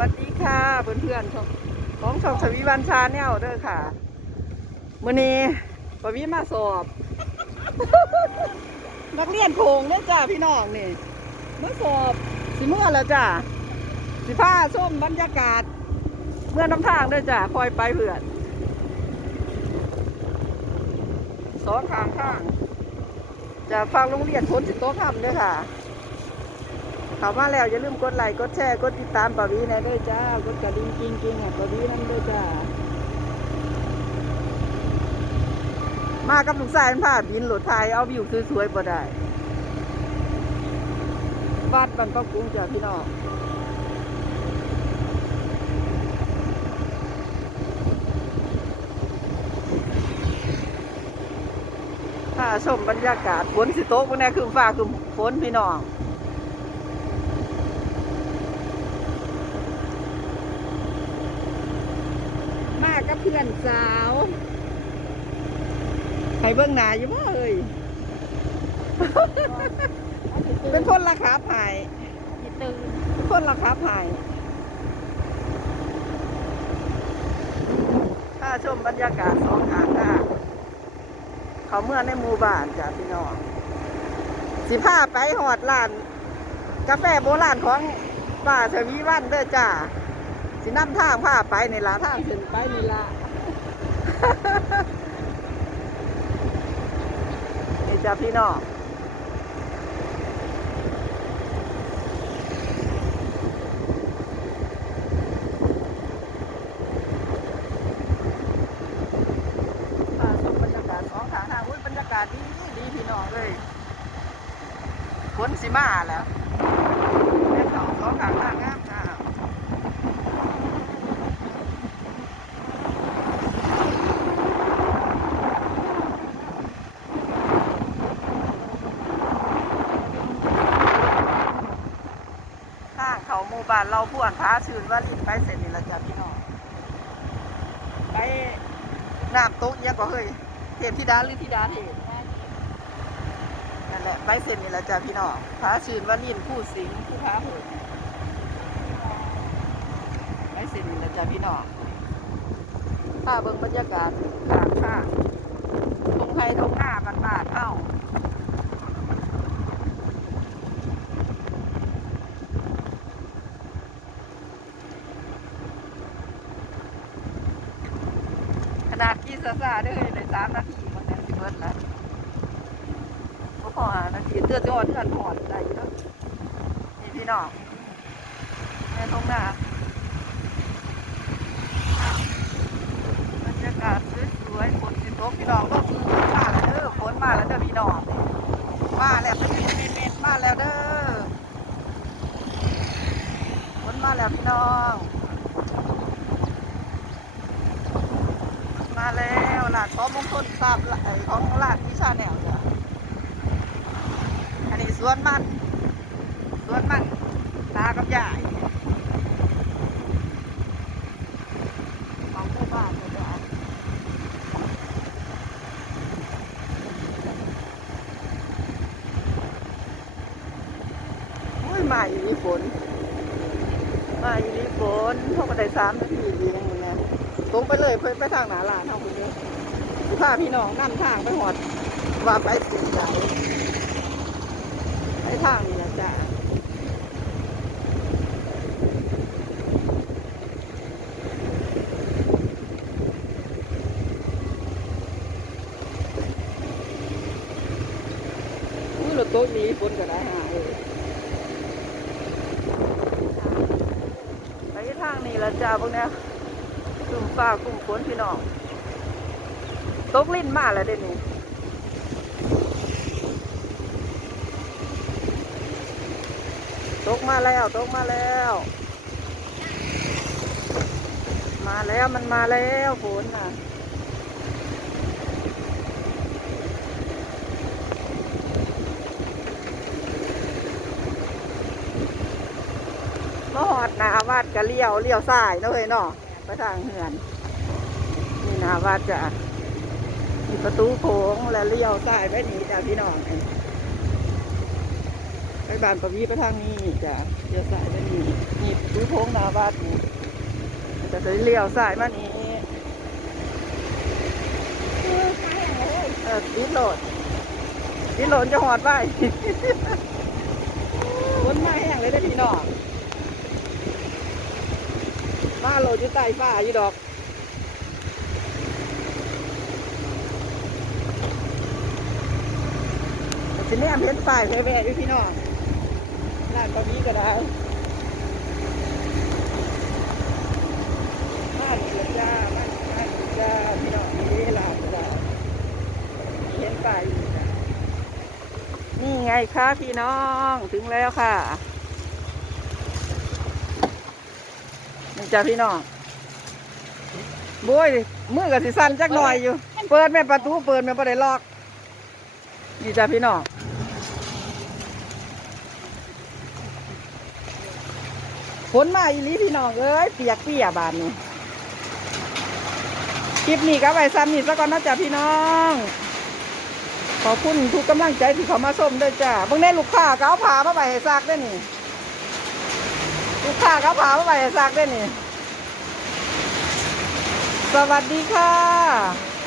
วัสดีค่ะเพื่อนๆของของช่องสวีวันชาแนลเด้อค่ะมื้อนี้ปวีมาสอบ นักเรียนโคงเนี่ยจ้าพี่น้องนี่มาสอบสิเมื่อแล้วจ้าสิผ้าส้มบรรยากาศ เมื่อน้ำทางเด้อจ้าคอยไปเพื่อนสองข้างข้างจะฟังโรงเรียนพ้นสิโต๊ะคำเด้อค่ะ เข้ามาแล้วอย่าลืมกดไลค์กดแชร์กดติดตามปาวีนะด้วยจ้ากดกระดิ่งกิงกิ้งอะปาวีนั่นด้วยจ้ามากับลูกชายมันพาบินโหลดไทยเอาวิวสวยๆบ่ได้วัดบรรพกรุงจ้าพี่น้องถ้าชมบรรยากาศฝนสิโต๊ะพวกนี้คือฟ้าคือฝนพี่น้อง มากับเพื่อนสาวใครเบื้องหน้าอยู่บ่เอ้ยเป็นคนราคาผายตื่นเป็นคนราคาผายถ้าชมบรรยากาศสองข้างทางเขาเมื่อในหมู่บ้านจ้ะพี่น้องสิพาไปหอดร้าน กาแฟโบราณของป้าเฉวีวันเด้อจ้า สินำท่างพาไปในละท่าขึ้นไปในละนี่จ้าพี่น้องาชมบรรยากาศสองทางทาอุ้ยบรรยากาศดีดีพี่น้องเลยฝนสิมาแล้วแม่เขาสองทางทางงามงาม ทางเขาหมู่ บ้านเราพ่วนพาชื่นว่าลินไปเสร็จนี่ละจ้ะพี่น้องไปน้ำตกเนี่ยก็เฮ้ยเทพธิดาหรือธิดาเทพนั่นแหละไปเสร็จนี่ละจ้ะพี่น้องพาชื่นว่าลินผู้สิงผู้พาเหินไปเสร็จนี่ละจ้ะพี่น้องพาเบิ่งบรรยากาศกลางข้างทงไทยทงหน้าบ้านบ้านเอ้า นาดกี่ซาซาเด้วยในสามนาทีมันยังสิเบิดแล้วก็พอหานาทีเตือนจอ่อนกันหอดได้อยู่เนาะนี่พี่น้องแม่ตรงหน้าบรรยากาศสวยๆฝนสิตกพี่น้องก็คือมาแล้วเด้อฝนมาแล้วเด้อพี่น้องมาแล้วเป็นเม็ดๆมาแล้วเด้อฝนมาแล้วพี่น้อง มาแล้วหลานพร้อมมงคลทราบไอ้ของหลานที่ชาแนลจ้ะอันนี้สวนมันสวนมันตากับยายของผู้บ้านจ้ะโอ้ยมาอยู่นี่ฝนมาอยู่นี่ฝนพวกกระไดสามนาทีดีนะมึง ตรงไปเลยเพื่อไปทางหนาลานเท่าคุณเด้อสิพาพี่น้องนั่ทางไปหอดว่าไปสุดใจไปทางนี้นะจ๊ะอุ้ยรถโต๊ะนี้ฝนก็ได้หาเลยไปทางนี้ละจ้าพวกเนี้ย กลุ่มฟ้ากลุ่มฝนพี่น้องตกลิ้นมาแล้วเดี๋ยวนี้ตกมาแล้วตกมาแล้ว มาแล้วมันมาแล้วฝนน่ะมาหอดนาวาดกะเลี้ยวเลี้ยวซ้ายนะเฮ้ยเนาะ ไปทางเหือน นี่นาวาจะมีประตูโค้งแล้วเลี้ยวซ้ายไปนี่จ้ะพี่น้องไปบานปะวีไปทางนี้จ้ะเลี้ยวซ้ายไปนี่นี่ตู้โพงนาบ้านนี่จะเลี้ยวซ้ายมานี่คือใช่อย่างเออดิดโหลดดิดโหลดจะหอดไปคนมาแห้งเลยได้พี่น้อง มาโหลดอยู่ใต้ฟ้าอยู่ดอกสิแนมเห็นป้ายแว่ๆอยู่พี่น้องร้านตอนนี้ก็ได้มาดีละจ้ามามาดีจ้าพี่น้องนี่ร้านก็ได้เห็นป้ายอยู่นี่ไงคะพี่น้องถึงแล้วค่ะ จ้าพี่น้องบุ้ยมือกับสิสั่นจักหน่อยอยู่ เปิดแม่ประตูเปิดแม่ประได้ล็อกนี่จ้าพี่น้องฝนมาอีหลีพี่น้องเอ้ยเปียกเปียบานนี้คลิปนี้ก็ไว้ซ้ำนี่ซะก่อนนะจ้าพี่น้อง ขอบคุณทุกกำลังใจที่เขามาส้มด้วยจ้าเบิ่งได้ลูกค้าก็เอาผ้ามาใบให้ซักได้อนี่ ลูกค้าก็เอาผ้ามาใบให้ซักได้นี่ สวัสดีค่ะ